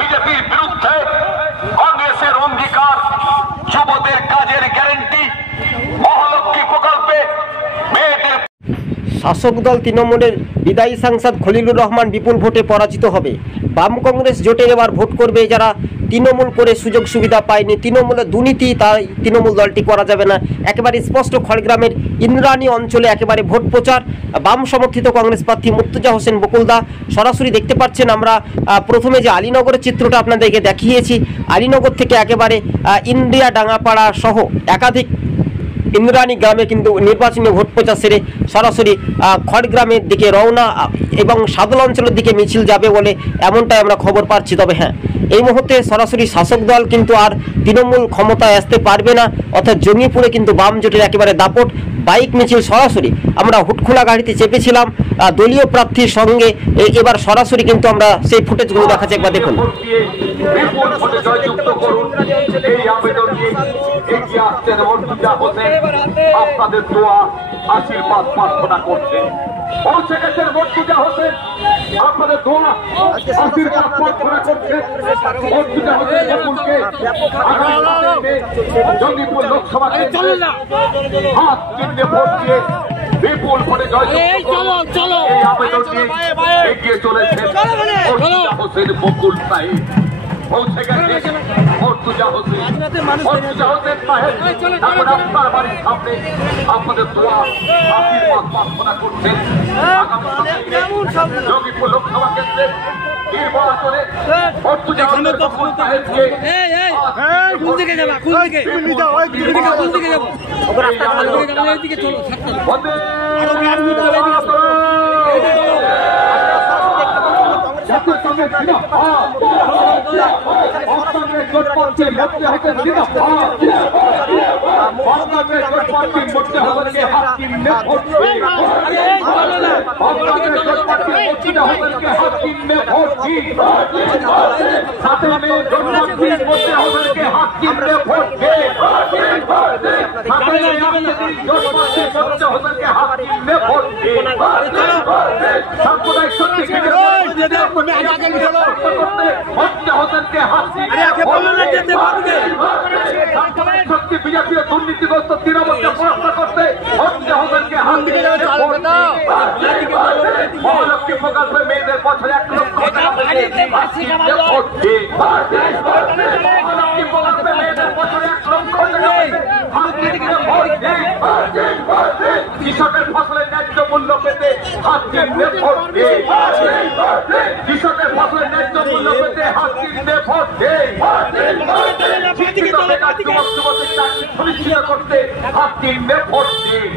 বিজেপির বিরুদ্ধে কংগ্রেসের অঙ্গীকার, যুবদের কাজের গ্যারেন্টি, মহালক্ষ্মী প্রকল্পে মেয়েদের। শাসক দল তৃণমূলের বিদায়ী সাংসদ খলিলুর রহমান বিপুল ভোটে পরাজিত হবে। বাম কংগ্রেস জোটে এবার ভোট করবে যারা তৃণমূল করে সুযোগ সুবিধা পায়নি, তৃণমূলের দুর্নীতি, তাই তৃণমূল দলটি করা যাবে না। একেবারে স্পষ্ট খড়গ্রামের ইন্দ্রাণী অঞ্চলে একেবারে ভোট প্রচার। বাম সমর্থিত কংগ্রেস প্রার্থী মুর্তজা হোসেন বকুলদা সরাসরি দেখতে পাচ্ছেন। আমরা প্রথমে যে আলীনগরের চিত্রটা আপনাদেরকে দেখিয়েছি, আলীনগর থেকে একেবারে ইন্ডিয়া ডাঙ্গাপাড়া সহ একাধিক ইন্দ্রাণী গ্রামে কিন্তু নির্বাচনী ভোট প্রচার সেরে সরাসরি খড়গ্রামের দিকে রওনা এবং সাদল অঞ্চলের দিকে মিছিল যাবে বলে এমনটাই আমরা খবর পাচ্ছি। তবে হ্যাঁ, এই মুহূর্তে সরাসরি শাসক দল কিন্তু আর তৃণমূল ক্ষমতায় আসতে পারবে না, অর্থাৎ জঙ্গিপুরে কিন্তু বাম জোটের একেবারে দাপট। বাইক মিছিল সরাসরি আমরা হুটখোলা গাড়িতে চেপেছিলাম দলীয় প্রার্থীর সঙ্গে, এবার সরাসরি কিন্তু আমরা সেই ফুটেজগুলো দেখাচ্ছি, একবার দেখুন। আপনাদের দোয়া আশীর্বাদ প্রার্থনা করছেন, পৌঁছে গেছেন মুর্তজা হোসেন, আপনাদের দোয়া আশীর্বাদ প্রার্থনা করছেন। মুর্তজা হোসেন বকুলকে জঙ্গিপুর লোকসভা কেন্দ্রে হাত চিহ্নে ভোট দিয়ে বিপুল ভোটে জয়যুক্ত এই আবেদন নিয়ে এগিয়ে চলেছেন মুর্তজা হোসেন বকুল সাহেব। পৌঁছে গেছে মুর্তজা হোসেন, মুর্তজা হোসেন সাহেব এখন আপনার বাড়ির সামনে আপনাদের দোয়া আশীর্বাদ প্রার্থনা করছেন। জঙ্গিপুর লোকসভা কেন্দ্রের নির্বাচনে মুর্তজা হোসেন বকুল সাহেবকে দুর্নীতিগ্রস্ত তৃণমূলকে পরাস্ত করতে মুর্তজা হোসেনকে হাত দিয়ে মহালক্ষ্মী প্রকল্পে মেয়েদের বছরে 1 লক্ষ টাকা মহালক্ষ্মী প্রকল্পে মেয়েদের বছরে 1 লক্ষ টাকা কৃষকের ফসলের ন্যায্য মূল্য পেতে হাত চিহ্নে ভোট দিন, কৃষকের ফসলের ন্যায্য মূল্য পেতে হাত চিহ্নে ভোট দিন, শিক্ষিত বেকার যুবক যুবতীর চাকরি সুনিশ্চিত করতে হাত চিহ্নে ভোট দিন,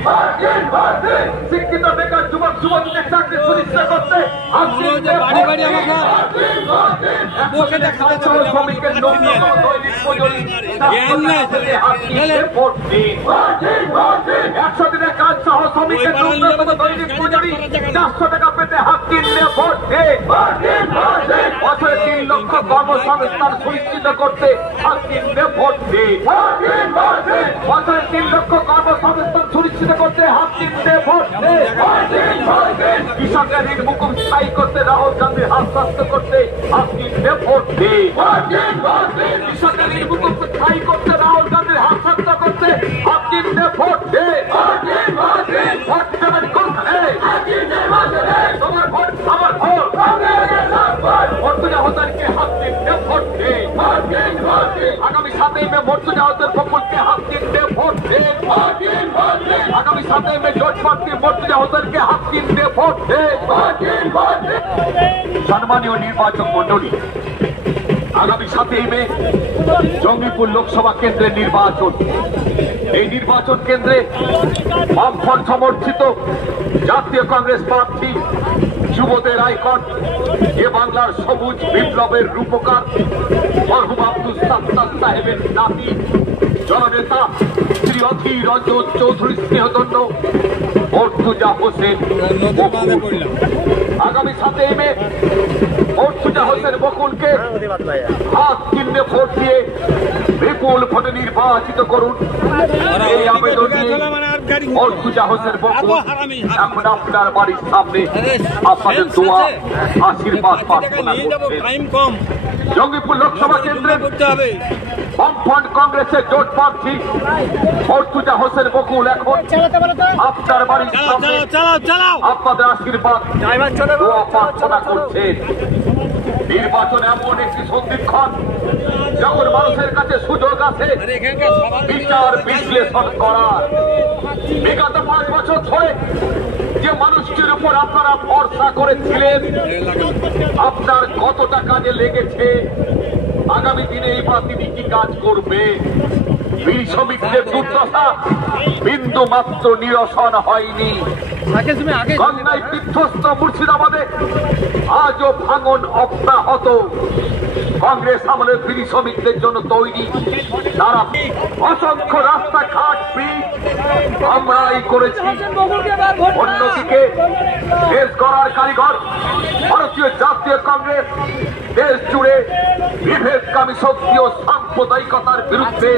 শিক্ষিত বেকার যুবক যুবতীদের চাকরি সুনিশ্চিত করতে হাত চিহ্নে ভোট দিন, শ্রমিকের ন্যূনতম দৈনিক মজুরি হাত চিহ্নে ভোট দিন, 100 দিনের কাজ সহ শ্রমিকের ন্যূনতম দৈনিক মজুরি 400 টাকা পেতে হাত চিহ্নে ভোট দিন, বছরে 3 লক্ষ কর্মসংস্থান সুনিশ্চিত করতে হাত চিহ্নে ভোট দিন, বছরে 3 লক্ষ কর্মসংস্থান সুনিশ্চিত করতে হাত চিহ্নে ভোট দিন, কৃষকের ঋণ মুকুব স্থায়ী করতে রাহুল গান্ধীর হাত স্বাস্থ্য করতে হাত চিহ্নে ভোট দিন, কৃষকের ঋণ মুকুব স্থায়ী করতে রাহুল গান্ধীর হাত স্বাস্থ্য করতে হাত চিহ্নে ভোট দিন, ভোট দেবেন কোনখানে? তোমার ভোট আমার ভোট, মুর্তজা হোসেনকে হাত চিহ্নে ভোট দিন, আগামী 7ই মে মুর্তজা হোসেন বকুলকে হাত চিহ্নে ভোট দিন, আগামী 7ই মে জোট প্রার্থী মুর্তজা হোসেনকে হাত চিহ্নে ভোট দিন। সম্মানীয় নির্বাচক মন্ডলী, আগামী 7ই মে জঙ্গিপুর লোকসভা কেন্দ্রের নির্বাচন। এই নির্বাচন কেন্দ্রে বামফ্রন্ট সমর্থিত জাতীয় কংগ্রেস প্রার্থী, যুবদের আইকন, এ বাংলার সবুজ বিপ্লবের রূপকার মরহুম আব্দুল সাত্তার সাহেবের নাতি, জননেতা শ্রী অধীর রঞ্জন চৌধুরী স্নেহদণ্ড মুর্তজা হোসেন বকুল। আগামী 7ই মে মুর্তজা হোসেন বকুলকে হাত চিহ্নে ভোট দিয়ে বিপুল ভোটে নির্বাচিত করুন। এই আবেদন নিয়ে মর্তুজা হোসেন বকুল এখন আপনার বাড়ির সামনে আপনাদের দোয়া আশীর্বাদ প্রার্থনা করছেন। জঙ্গিপুর লোকসভা কেন্দ্রে বামফ্রন্ট কংগ্রেসের জোট প্রার্থী মর্তুজা হোসেন বকুল এখন আপনার বাড়ির সামনে আপনাদের আশীর্বাদ দোয়া প্রার্থনা করছেন। নির্বাচন এমন একটি সন্ধিক্ষণ যখন মানুষের কাছে সুযোগ আছে বিচার বিশ্লেষণ করার। বিগত 5 বছর ধরে যে মানুষটির উপর আপনারা ভরসা করেছিলেন আপনার কতটা কাজে লেগেছে, আগামী দিনে এই বা তিনি কি কাজ করবে। বীর শ্রমিকদের দুর্দশা বিন্দু মাত্র নিরসন হয়নি। গঙ্গায় বিধ্বস্ত মুর্শিদাবাদে আজও ভাঙন অব্যাহত। কংগ্রেস আমলের বীর শ্রমিকদের জন্য তৈরি তারা অসংখ্য রাস্তাঘাট ব্রিজ আমরাই করেছি। অন্যদিকে দেশ গড়ার কারিগর ভারতীয় জাতীয় কংগ্রেস দেশ জুড়ে বিভেদকামী শক্তি ও সাম্প্রদায়িকতার বিরুদ্ধে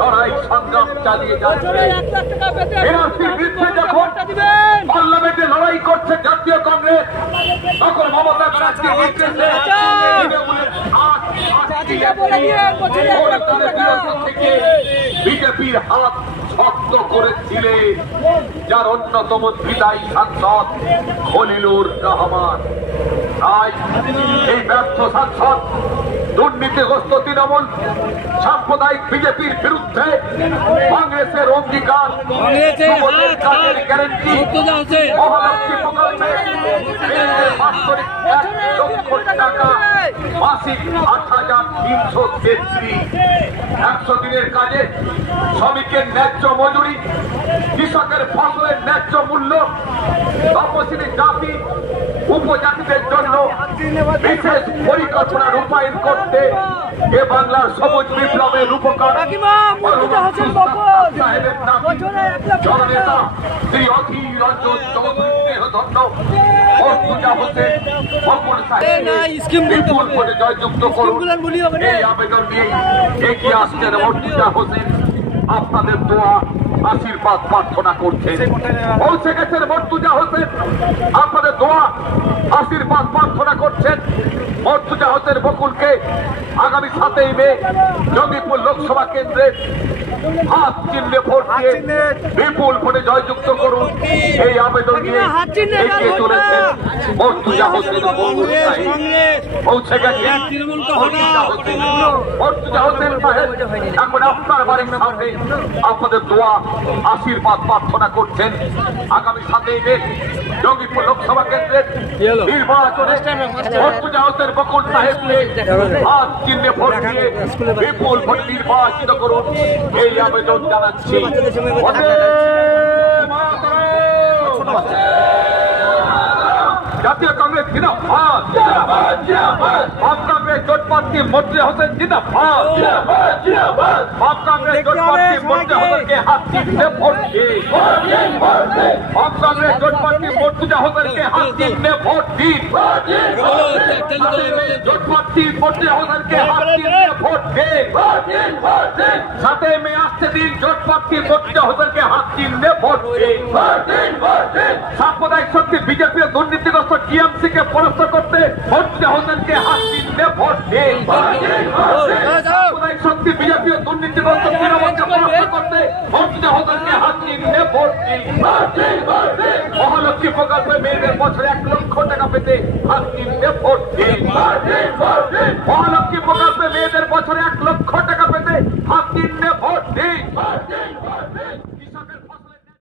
লড়াই সংগ্রাম চালিয়ে যাচ্ছে। এনআরসির বিরুদ্ধে যখন পার্লামেন্টে লড়াই করছে জাতীয় কংগ্রেস, তখন মমতা ব্যানার্জির নির্দেশে থেকে বিজেপির হাত শক্ত করেছিলেন, যার অন্যতম বিদায়ী সাংসদ খলিলুর রহমান। তাই এই ব্যর্থ সাংসদ দুর্নীতিগ্রস্ত তৃণমূল সাম্প্রদায়িক বিজেপির বিরুদ্ধে কংগ্রেসের অঙ্গীকার কাজের গ্যারেন্টি মহালক্ষ্মী প্রকল্পে 1 লক্ষ টাকা মাসিক 8,333 100 দিনের কাজে শ্রমিকের ন্যায্য মজুরি, কৃষকের ফসলের ন্যায্য মূল্য, তপশিলি জাতি উপজাতিদের জন্য বিশেষ পরিকল্পনা রূপায়ণ করতে এ বাংলার সবুজ বিপ্লবের রূপকার সাহেবের নাম জননেতা শ্রী অধীর রঞ্জন চৌধুরী ধন্য মর্তুজা হোসেন বকুল সাহেব বিপুল করে জয়যুক্ত করুন এই আবেদন নিয়ে এগিয়ে আসছেন মর্তুজা হোসেন। আপনাদের দোয়া আশীর্বাদ প্রার্থনা করছেন। পৌঁছে গেছেন মর্তুজা হোসেন, আপনাদের দোয়া আশীর্বাদ প্রার্থনা করছেন। মর্তুজা হোসেন বকুলকে আগামী 7ই মে জঙ্গিপুর লোকসভা কেন্দ্রে হাত চিহ্নে ভোট দিয়ে বিপুল ভোটে জয়যুক্ত করুন এই আবেদন নিয়ে এগিয়ে চলেছেন মর্তুজা হোসেন বকুল সাহেব। পৌঁছে গেছেন মর্তুজা হোসেন সাহেব এখন আপনার বাড়ির সামনে আপনাদের দোয়া আশীর্বাদ প্রার্থনা করছেন। আগামী 7ই মে জঙ্গিপুর লোকসভা কেন্দ্রের নির্বাচনে মর্তুজা হোসেন বকুল সাহেবকে হাত চিহ্নে ভোট দিয়ে বিপুল ভোট নির্বাচিত করুন এই আবেদন জানাচ্ছি। জাতীয় কংগ্রেস জিন্দাবাদ, বাম কংগ্রেস জোট প্রার্থী মর্তুজা হোসেন জিন্দাবাদ, বাম কংগ্রেস জোট প্রার্থী মর্তুজা হোসেনকে হাত চিহ্নে ভোট দিন, বাম কংগ্রেস জোট প্রার্থী মর্তুজা হোসেনকে হাত চিহ্নে ভোট দিন, জোট প্রার্থী মর্তুজা হোসেনকে হাত চিহ্নে ভোট দিন। 7ই মে আসছে দিন, জোট প্রার্থী মর্তুজা হোসেনকে হাত চিহ্নে ভোট দিন। সাম্প্রদায়িক শক্তি বিজেপি দুর্নীতিগ্রস্ত টিএমসি কে পরাস্ত করতে মর্তুজা হোসেনকে হাত চিহ্নে ভোট দিন। সাম্প্রদায়িক শক্তি বিজেপি দুর্নীতিগ্রস্ত তৃণমূলকে পরাস্ত করতে মর্তুজা হোসেনকে হাত চিহ্নে ভোট দিন। মহালক্ষ্মী প্রকল্পে মেয়েদের বছরে 1 লক্ষ টাকা পেতে হাত চিহ্নে ভোট দিন। মহালক্ষ্মী প্রকল্পে মেয়েদের বছরে 1 লক্ষ টাকা